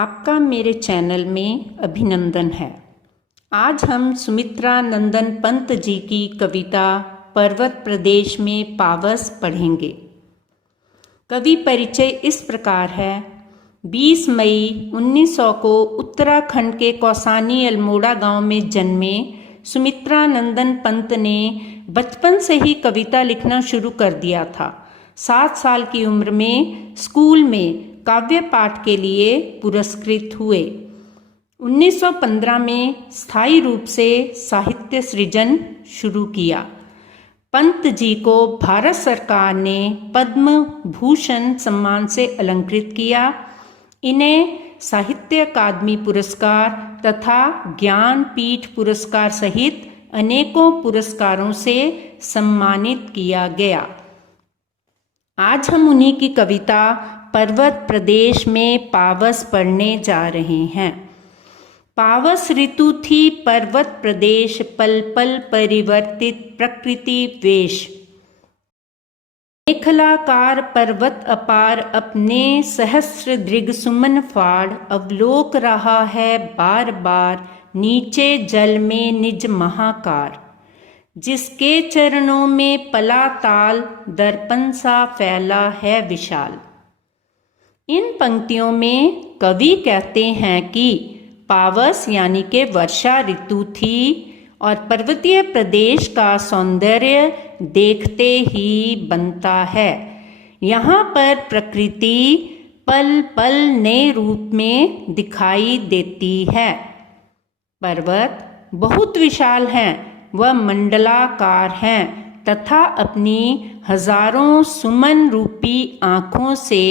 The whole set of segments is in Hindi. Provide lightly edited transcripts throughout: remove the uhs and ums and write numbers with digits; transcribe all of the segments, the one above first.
आपका मेरे चैनल में अभिनंदन है। आज हम सुमित्रा नंदन पंत जी की कविता पर्वत प्रदेश में पावस पढ़ेंगे। कवि परिचय इस प्रकार है। 20 मई 1900 को उत्तराखंड के कौसानी अल्मोड़ा गांव में जन्मे सुमित्रा नंदन पंत ने बचपन से ही कविता लिखना शुरू कर दिया था। 7 साल की उम्र में स्कूल में काव्य पाठ के लिए पुरस्कृत हुए। 1915 में स्थायी रूप से साहित्य सृजन शुरू किया। पंत जी को भारत सरकार ने पद्म भूषण सम्मान से अलंकृत किया। इन्हें साहित्य अकादमी पुरस्कार तथा ज्ञानपीठ पुरस्कार सहित अनेकों पुरस्कारों से सम्मानित किया गया। आज हम उन्हीं की कविता पर्वत प्रदेश में पावस पढ़ने जा रहे हैं। पावस ऋतु थी पर्वत प्रदेश, पल पल परिवर्तित प्रकृति वेश। मेखलाकार पर्वत अपार, अपने सहस्र दृग सुमन फाड़। अवलोक रहा है बार बार, नीचे जल में निज महाकार। जिसके चरणों में पला ताल, दर्पण सा फैला है विशाल। इन पंक्तियों में कवि कहते हैं कि पावस यानी के वर्षा ऋतु थी और पर्वतीय प्रदेश का सौंदर्य देखते ही बनता है। यहाँ पर प्रकृति पल पल नए रूप में दिखाई देती है। पर्वत बहुत विशाल हैं, वह मंडलाकार हैं तथा अपनी हजारों सुमन रूपी आँखों से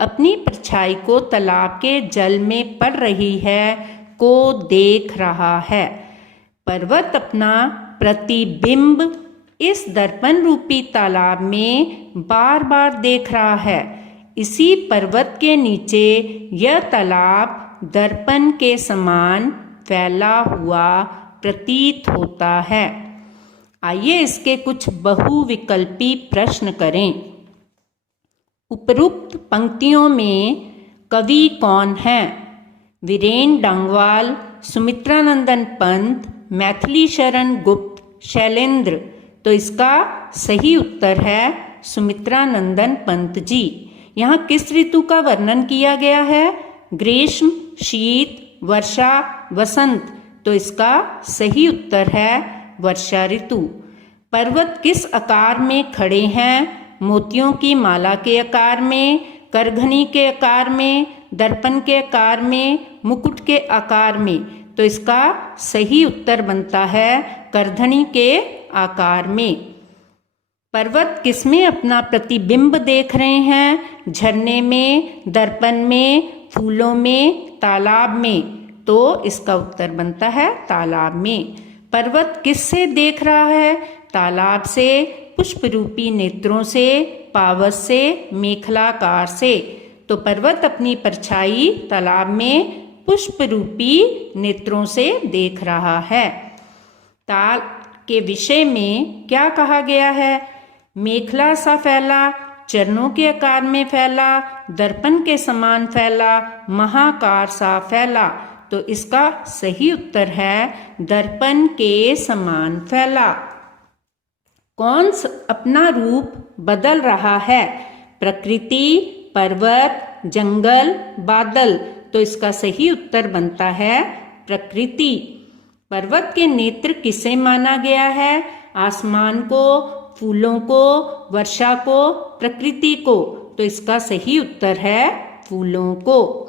अपनी परछाई को तालाब के जल में पड़ रही है को देख रहा है। पर्वत अपना प्रतिबिंब इस दर्पण रूपी तालाब में बार बार देख रहा है। इसी पर्वत के नीचे यह तालाब दर्पण के समान फैला हुआ प्रतीत होता है। आइए इसके कुछ बहुविकल्पी प्रश्न करें। उपरोक्त पंक्तियों में कवि कौन हैं? वीरेन डांगवाल, सुमित्रा नंदन पंत, मैथिली शरण गुप्त, शैलेंद्र। तो इसका सही उत्तर है सुमित्रा नंदन पंत जी। यहाँ किस ऋतु का वर्णन किया गया है? ग्रीष्म, शीत, वर्षा, वसंत। तो इसका सही उत्तर है वर्षा ऋतु। पर्वत किस आकार में खड़े हैं? मोतियों की माला के आकार में, करघनी के आकार में, दर्पण के आकार में, मुकुट के आकार में। तो इसका सही उत्तर बनता है करधनी के आकार में। पर्वत किसमें अपना प्रतिबिंब देख रहे हैं? झरने में, दर्पण में, फूलों में, तालाब में। तो इसका उत्तर बनता है तालाब में। पर्वत किससे देख रहा है? तालाब से, पुष्प रूपी नेत्रों से, पावस से, मेखलाकार से। तो पर्वत अपनी परछाई तालाब में पुष्प रूपी नेत्रों से देख रहा है। ताल के विषय में क्या कहा गया है? मेखला सा फैला, चरणों के आकार में फैला, दर्पण के समान फैला, महाकार सा फैला। तो इसका सही उत्तर है दर्पण के समान फैला। कौन अपना रूप बदल रहा है? प्रकृति, पर्वत, जंगल, बादल। तो इसका सही उत्तर बनता है प्रकृति। पर्वत के नेत्र किसे माना गया है? आसमान को, फूलों को, वर्षा को, प्रकृति को। तो इसका सही उत्तर है फूलों को।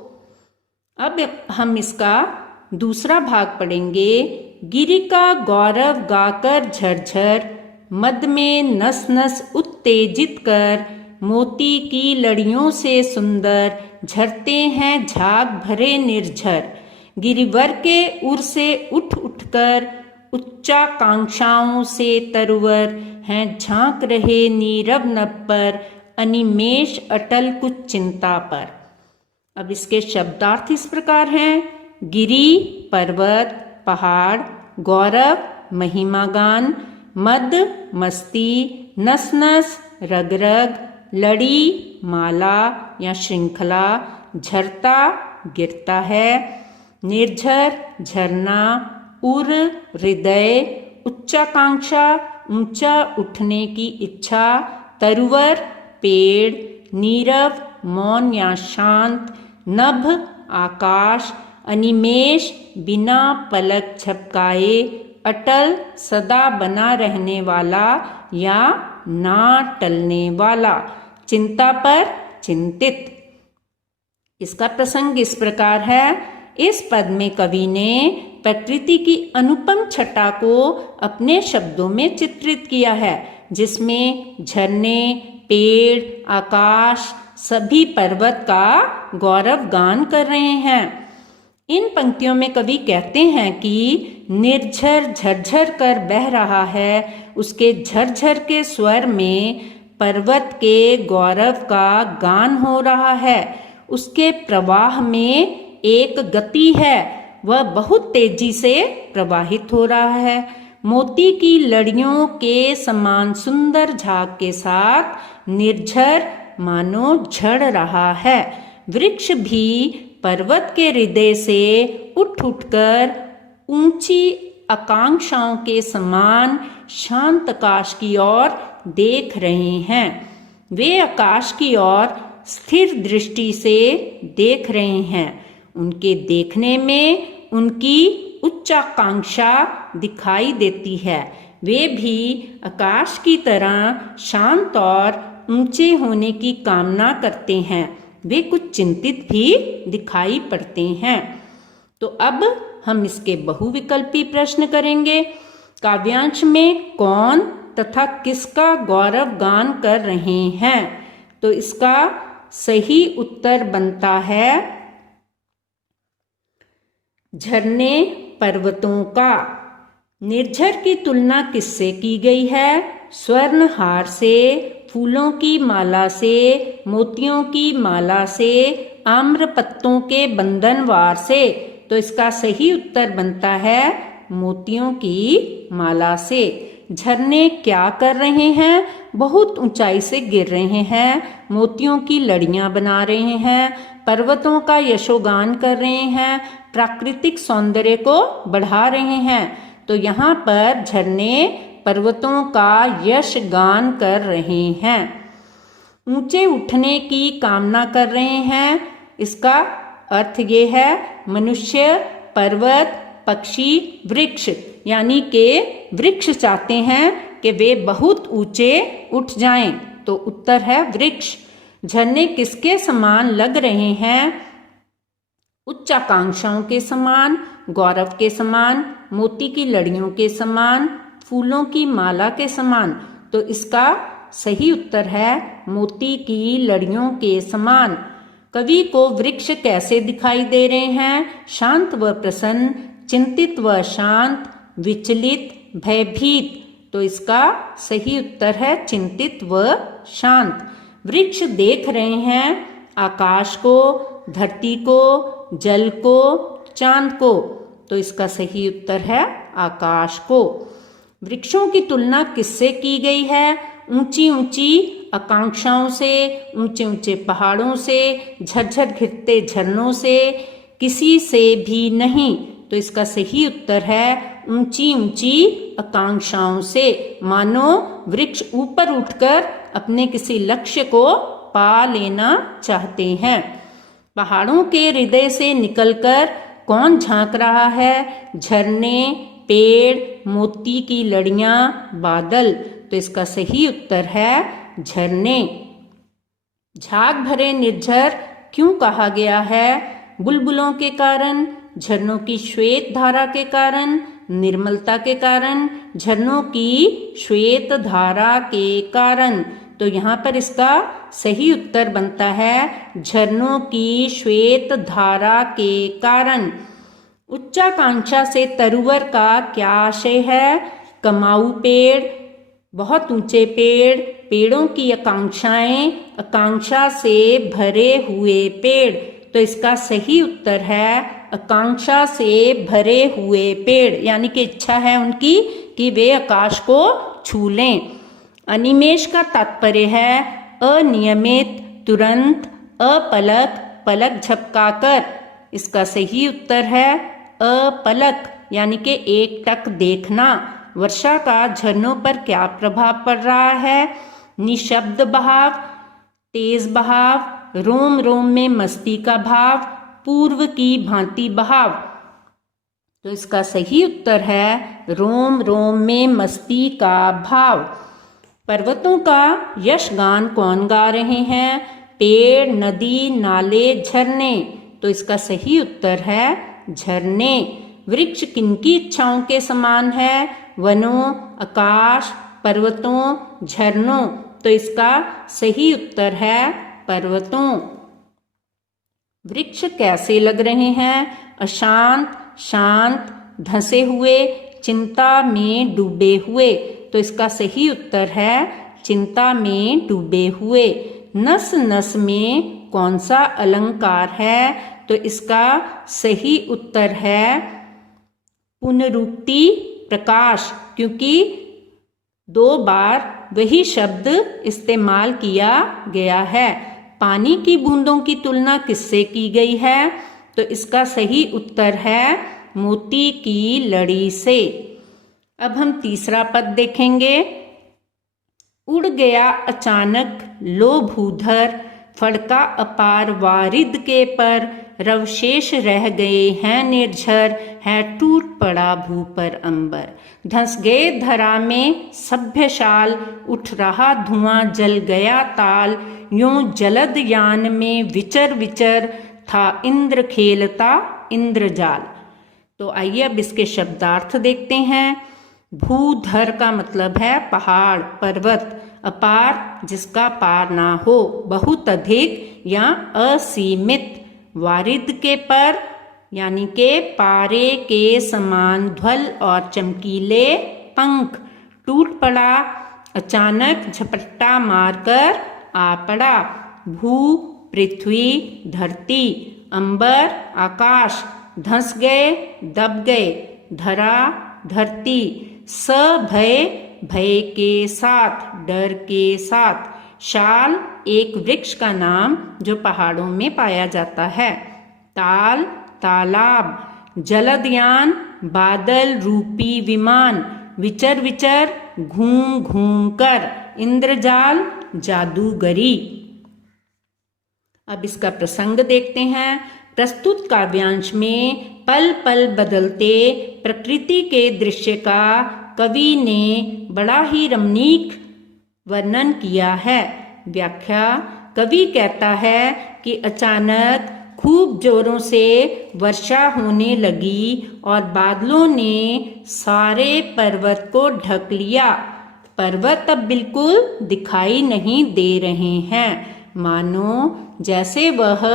अब हम इसका दूसरा भाग पढ़ेंगे। गिरि का गौरव गाकर झरझर, मद में नस नस उत्तेजित कर। मोती की लड़ियों से सुंदर, झरते हैं झाग भरे निर्झर। गिरिवर के उर से उठ उठकर, उच्चाकांक्षाओं से तरवर हैं झांक रहे नीरव नभ पर। अनिमेष अटल कुछ चिंता पर। अब इसके शब्दार्थ इस प्रकार हैं। गिरि पर्वत, पहाड़, गौरव महिमागान, मद मस्ती, नस नस रग रग, लड़ी माला या श्रृंखला, झरता गिरता है। निर्झर झरना, उर हृदय, उच्चाकांक्षा ऊंचा उठने की इच्छा, तरुवर पेड़, नीरव मौन या शांत, नभ आकाश, अनिमेष बिना पलक झपकाए, अटल सदा बना रहने वाला या ना टलने वाला, चिंता पर चिंतित। इसका प्रसंग इस प्रकार है। इस पद में कवि ने प्रकृति की अनुपम छटा को अपने शब्दों में चित्रित किया है, जिसमें झरने, पेड़, आकाश सभी पर्वत का गौरव गान कर रहे हैं। इन पंक्तियों में कवि कहते हैं कि निर्झर झरझर कर बह रहा है, उसके झरझर के स्वर में पर्वत के गौरव का गान हो रहा है। उसके प्रवाह में एक गति है, वह बहुत तेजी से प्रवाहित हो रहा है। मोती की लड़ियों के समान सुंदर झाग के साथ निर्झर मानो झड़ रहा है। वृक्ष भी पर्वत के हृदय से उठ उठकर ऊंची आकांक्षाओं के समान शांत आकाश की ओर देख रहे हैं। वे आकाश की ओर स्थिर दृष्टि से देख रहे हैं। उनके देखने में उनकी उच्चाकांक्षा दिखाई देती है। वे भी आकाश की तरह शांत और ऊंचे होने की कामना करते हैं। वे कुछ चिंतित भी दिखाई पड़ते हैं। तो अब हम इसके बहुविकल्पी प्रश्न करेंगे। काव्यांश में कौन तथा किसका गौरव गान कर रहे हैं? तो इसका सही उत्तर बनता है झरने पर्वतों का। निर्झर की तुलना किससे की गई है? स्वर्ण हार से, फूलों की माला से, मोतियों की माला से, आम्र पत्तों के बंधनवार से। तो इसका सही उत्तर बनता है मोतियों की माला से। झरने क्या कर रहे हैं? बहुत ऊंचाई से गिर रहे हैं, मोतियों की लड़ियां बना रहे हैं, पर्वतों का यशोगान कर रहे हैं, प्राकृतिक सौंदर्य को बढ़ा रहे हैं। तो यहाँ पर झरने पर्वतों का यश गान कर रहे हैं। ऊंचे उठने की कामना कर रहे हैं। इसका अर्थ ये है मनुष्य, पर्वत, पक्षी, वृक्ष, यानी कि वृक्ष चाहते हैं कि वे बहुत ऊंचे उठ जाएं। तो उत्तर है वृक्ष। झरने किसके समान लग रहे हैं? उच्च आकांक्षाओं के समान, गौरव के समान, मोती की लड़ियों के समान, फूलों की माला के समान। तो इसका सही उत्तर है मोती की लड़ियों के समान। कवि को वृक्ष कैसे दिखाई दे रहे हैं? शांत व प्रसन्न, चिंतित व शांत, विचलित, भयभीत। तो इसका सही उत्तर है चिंतित व शांत। वृक्ष देख रहे हैं आकाश को, धरती को, जल को, चांद को। तो इसका सही उत्तर है आकाश को। वृक्षों की तुलना किससे की गई है? ऊंची ऊंची आकांक्षाओं से, ऊंचे ऊंचे पहाड़ों से, झरझर गिरते झरनों से, किसी से भी नहीं। तो इसका सही उत्तर है ऊंची ऊंची आकांक्षाओं से। मानो वृक्ष ऊपर उठकर अपने किसी लक्ष्य को पा लेना चाहते हैं। पहाड़ों के हृदय से निकलकर कौन झांक रहा है? झरने, पेड़, मोती की लड़ियां, बादल। तो इसका सही उत्तर है झरने। झाग भरे निर्झर क्यों कहा गया है? बुलबुलों के कारण, झरनों की श्वेत धारा के कारण, निर्मलता के कारण, झरनों की श्वेत धारा के कारण। तो यहाँ पर इसका सही उत्तर बनता है झरनों की श्वेत धारा के कारण। उच्चाकांक्षा से तरुवर का क्या आशय है? कमाऊ पेड़, बहुत ऊंचे पेड़, पेड़ों की आकांक्षाएं, आकांक्षा से भरे हुए पेड़। तो इसका सही उत्तर है आकांक्षा से भरे हुए पेड़, यानी कि इच्छा है उनकी कि वे आकाश को छू लें। अनिमेष का तात्पर्य है अनियमित, तुरंत, अपलक, पलक झपकाकर। इसका सही उत्तर है अपलक यानी कि एक टक देखना। वर्षा का झरनों पर क्या प्रभाव पड़ रहा है? निशब्द बहाव, तेज बहाव, रोम रोम में मस्ती का भाव, पूर्व की भांति बहाव। तो इसका सही उत्तर है रोम रोम में मस्ती का भाव। पर्वतों का यशगान कौन गा रहे हैं? पेड़, नदी, नाले, झरने। तो इसका सही उत्तर है झरने। वृक्ष किनकी इच्छाओं के समान है? वनों, आकाश, पर्वतों, झरनों। तो इसका सही उत्तर है पर्वतों। वृक्ष कैसे लग रहे हैं? अशांत, शांत, धंसे हुए, चिंता में डूबे हुए। तो इसका सही उत्तर है चिंता में डूबे हुए। नस नस में कौन सा अलंकार है? तो इसका सही उत्तर है पुनरुक्ति प्रकाश, क्योंकि 2 बार वही शब्द इस्तेमाल किया गया है। पानी की बूंदों की तुलना किससे की गई है? तो इसका सही उत्तर है मोती की लड़ी से। अब हम तीसरा पद देखेंगे। उड़ गया अचानक लो भूधर, फड़का अपार वारिद के पर, रवशेष रह गए हैं निर्झर, है टूट पड़ा भू पर अंबर। धंस गए धरा में सभ्यशाल, उठ रहा धुआं जल गया ताल, यूं जलद यान में विचर विचर, था इंद्र खेलता इंद्रजाल। तो आइए अब इसके शब्दार्थ देखते हैं। भूधर का मतलब है पहाड़, पर्वत। अपार जिसका पार ना हो, बहुत अधिक या असीमित। वारिद के पर यानी के पारे के समान ध्वल और चमकीले पंख। टूट पड़ा अचानक झपट्टा मारकर आ पड़ा। भू पृथ्वी धरती, अंबर आकाश, धंस गए दब गए, धरा धरती। स भय भय के साथ, डर के साथ। शाल एक वृक्ष का नाम जो पहाड़ों में पाया जाता है। ताल तालाब, जलदयान बादल रूपी विमान, विचर विचर घूम घूम कर, इंद्रजाल जादूगरी। अब इसका प्रसंग देखते हैं। प्रस्तुत काव्यांश में पल पल बदलते प्रकृति के दृश्य का कवि ने बड़ा ही रमणीक वर्णन किया है। व्याख्या। कवि कहता है कि अचानक खूब जोरों से वर्षा होने लगी और बादलों ने सारे पर्वत को ढक लिया। पर्वत अब बिल्कुल दिखाई नहीं दे रहे हैं, मानो जैसे वह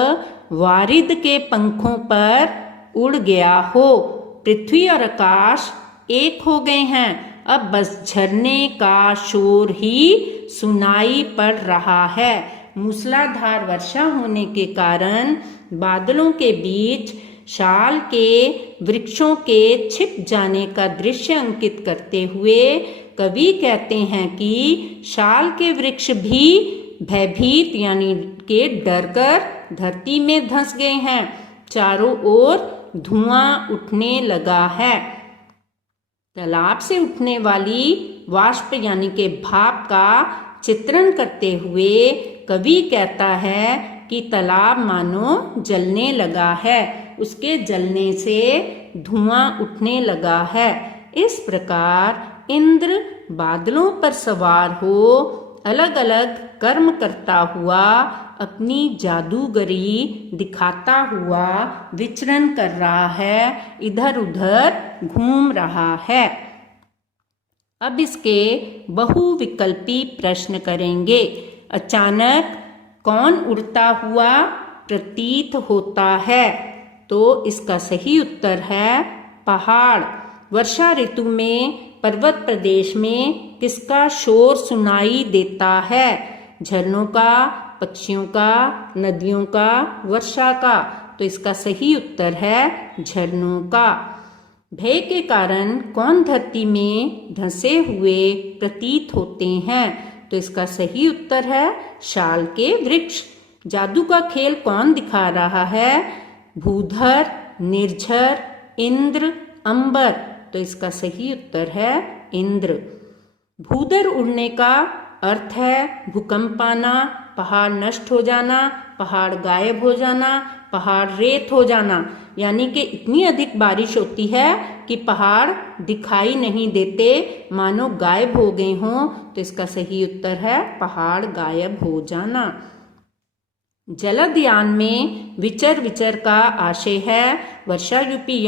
वारिद के पंखों पर उड़ गया हो। पृथ्वी और आकाश एक हो गए हैं। अब बस झरने का शोर ही सुनाई पड़ रहा है। मूसलाधार वर्षा होने के कारण बादलों के बीच शाल के वृक्षों के छिप जाने का दृश्य अंकित करते हुए कवि कहते हैं कि शाल के वृक्ष भी भयभीत यानी के डर कर धरती में धंस गए हैं। चारों ओर धुआं उठने लगा है। तालाब से उठने वाली वाष्प यानी के भाप का चित्रण करते हुए कवि कहता है कि तालाब मानो जलने लगा है, उसके जलने से धुआं उठने लगा है। इस प्रकार इंद्र बादलों पर सवार हो अलग अलग कर्म करता हुआ अपनी जादूगरी दिखाता हुआ विचरण कर रहा है, इधर उधर घूम रहा है। अब इसके बहुविकल्पी प्रश्न करेंगे। अचानक कौन उड़ता हुआ प्रतीत होता है? तो इसका सही उत्तर है पहाड़। वर्षा ऋतु में पर्वत प्रदेश में किसका शोर सुनाई देता है? झरनों का, पक्षियों का, नदियों का, वर्षा का। तो इसका सही उत्तर है झरनों का। भय के कारण कौन धरती में धंसे हुए प्रतीत होते हैं? तो इसका सही उत्तर है शाल के वृक्ष। जादू का खेल कौन दिखा रहा है? भूधर, निर्झर, इंद्र, अंबर। तो इसका सही उत्तर है इंद्र। भूधर उड़ने का अर्थ है भूकंप आना, पहाड़ नष्ट हो जाना, पहाड़ गायब हो जाना, पहाड़ रेत हो जाना। यानी कि इतनी अधिक बारिश होती है कि पहाड़ दिखाई नहीं देते, मानो गायब हो गए हों। तो इसका सही उत्तर है पहाड़ गायब हो जाना। जलद यान में विचर विचर का आशय है वर्षा रूपी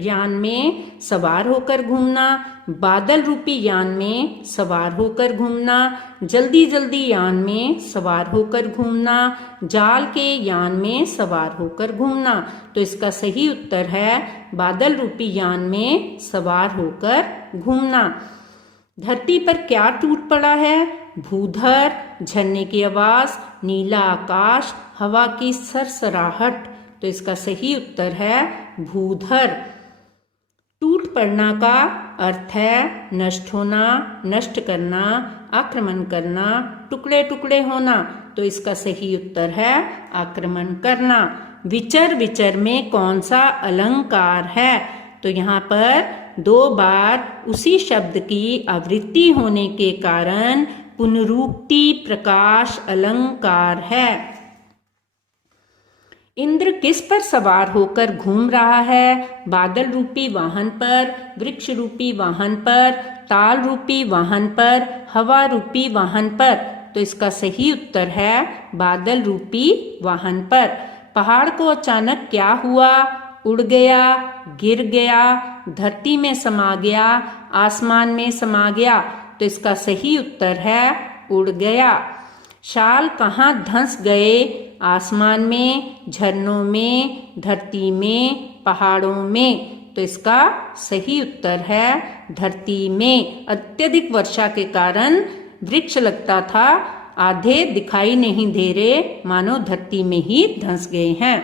यान में सवार होकर घूमना, बादल रूपी यान में सवार होकर घूमना, जल्दी जल्दी यान में सवार होकर घूमना, जाल के यान में सवार होकर घूमना। तो इसका सही उत्तर है बादल रूपी यान में सवार होकर घूमना। धरती पर क्या टूट पड़ा है? भूधर, झरने की आवाज, नीला आकाश, हवा की सरसराहट। तो इसका सही उत्तर है भूधर। टूट पड़ना का अर्थ है नष्ट होना, नष्ट करना, आक्रमण करना, टुकड़े टुकड़े होना। तो इसका सही उत्तर है आक्रमण करना। विचर विचर में कौन सा अलंकार है? तो यहाँ पर 2 बार उसी शब्द की आवृत्ति होने के कारण पुनरुक्ति प्रकाश अलंकार है। इंद्र किस पर सवार होकर घूम रहा है? बादल रूपी वाहन पर, वृक्ष रूपी वाहन पर, ताल रूपी वाहन पर, हवा रूपी वाहन पर। तो इसका सही उत्तर है बादल रूपी वाहन पर। पहाड़ को अचानक क्या हुआ? उड़ गया, गिर गया, धरती में समा गया, आसमान में समा गया। तो इसका सही उत्तर है उड़ गया। शाल कहाँ धंस गए? आसमान में, झरनों में, धरती में, पहाड़ों में। तो इसका सही उत्तर है धरती में। अत्यधिक वर्षा के कारण वृक्ष लगता था आधे दिखाई नहीं दे रहे, मानो धरती में ही धंस गए हैं।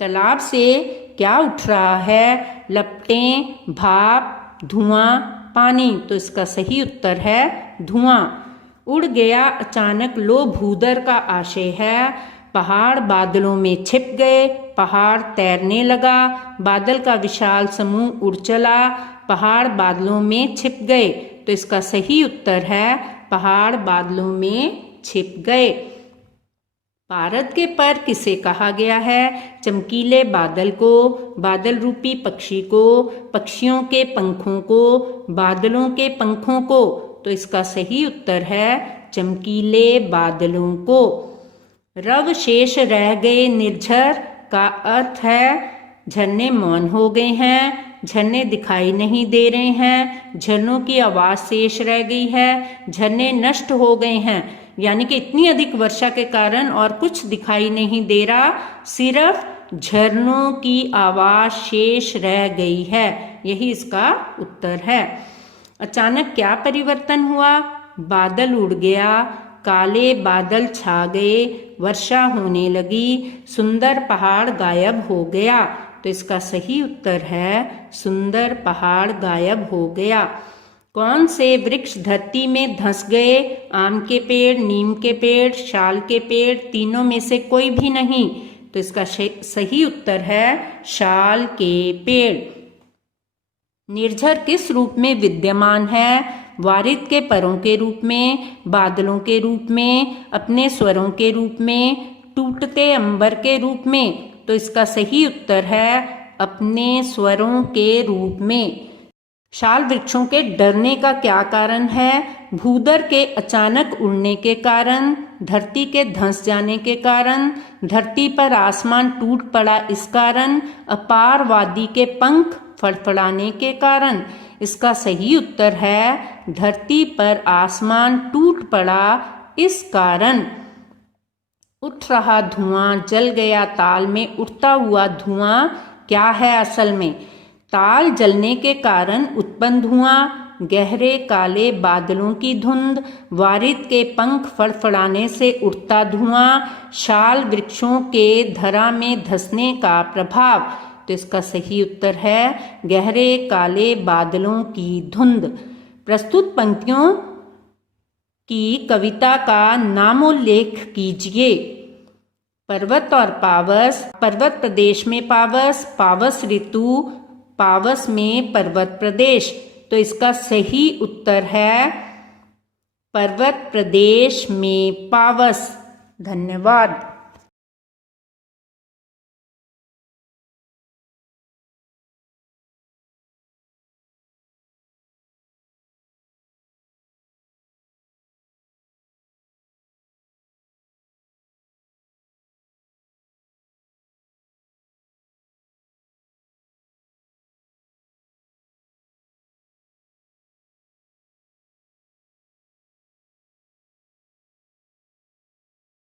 तालाब से क्या उठ रहा है? लपटें, भाप, धुआं, पानी। तो इसका सही उत्तर है धुआं। उड़ गया अचानक लो भूधर का आशय है पहाड़ बादलों में छिप गए, पहाड़ तैरने लगा, बादल का विशाल समूह उड़ चला, पहाड़ बादलों में छिप गए। तो इसका सही उत्तर है पहाड़ बादलों में छिप गए। पारद के पर किसे कहा गया है? चमकीले बादल को, बादल रूपी पक्षी को, पक्षियों के पंखों को, बादलों के पंखों को। तो इसका सही उत्तर है चमकीले बादलों को। रव शेष रह गए निर्झर का अर्थ है झरने मौन हो गए हैं, झरने दिखाई नहीं दे रहे हैं, झरनों की आवाज शेष रह गई है, झरने नष्ट हो गए हैं। यानी कि इतनी अधिक वर्षा के कारण और कुछ दिखाई नहीं दे रहा, सिर्फ झरनों की आवाज शेष रह गई है। यही इसका उत्तर है। अचानक क्या परिवर्तन हुआ? बादल उड़ गया, काले बादल छा गए, वर्षा होने लगी, सुंदर पहाड़ गायब हो गया। तो इसका सही उत्तर है सुंदर पहाड़ गायब हो गया। कौन से वृक्ष धरती में धंस गए? आम के पेड़, नीम के पेड़, शाल के पेड़, तीनों में से कोई भी नहीं। तो इसका सही उत्तर है शाल के पेड़। निर्झर किस रूप में विद्यमान है? वारिद के परों के रूप में, बादलों के रूप में, अपने स्वरों के रूप में, टूटते अंबर के रूप में। तो इसका सही उत्तर है अपने स्वरों के रूप में। शाल वृक्षों के डरने का क्या कारण है? भूधर के अचानक उड़ने के कारण, धरती के धंस जाने के कारण, धरती पर आसमान टूट पड़ा इस कारण, अपार वादी के पंख फड़फड़ाने के कारण। इसका सही उत्तर है धरती पर आसमान टूट पड़ा इस कारण। उठ रहा धुआं जल गया ताल में उठता हुआ धुआं क्या है असल में? ताल जलने के कारण उत्पन्न धुआं, गहरे काले बादलों की धुंध, वारिद के पंख फड़फड़ाने से उठता धुआं, शाल वृक्षों के धरा में धंसने का प्रभाव। तो इसका सही उत्तर है गहरे काले बादलों की धुंध। प्रस्तुत पंक्तियों की कविता का नामोल्लेख कीजिए। पर्वत और पावस, पर्वत प्रदेश में पावस, पावस ऋतु, पावस में पर्वत प्रदेश। तो इसका सही उत्तर है पर्वत प्रदेश में पावस। धन्यवाद।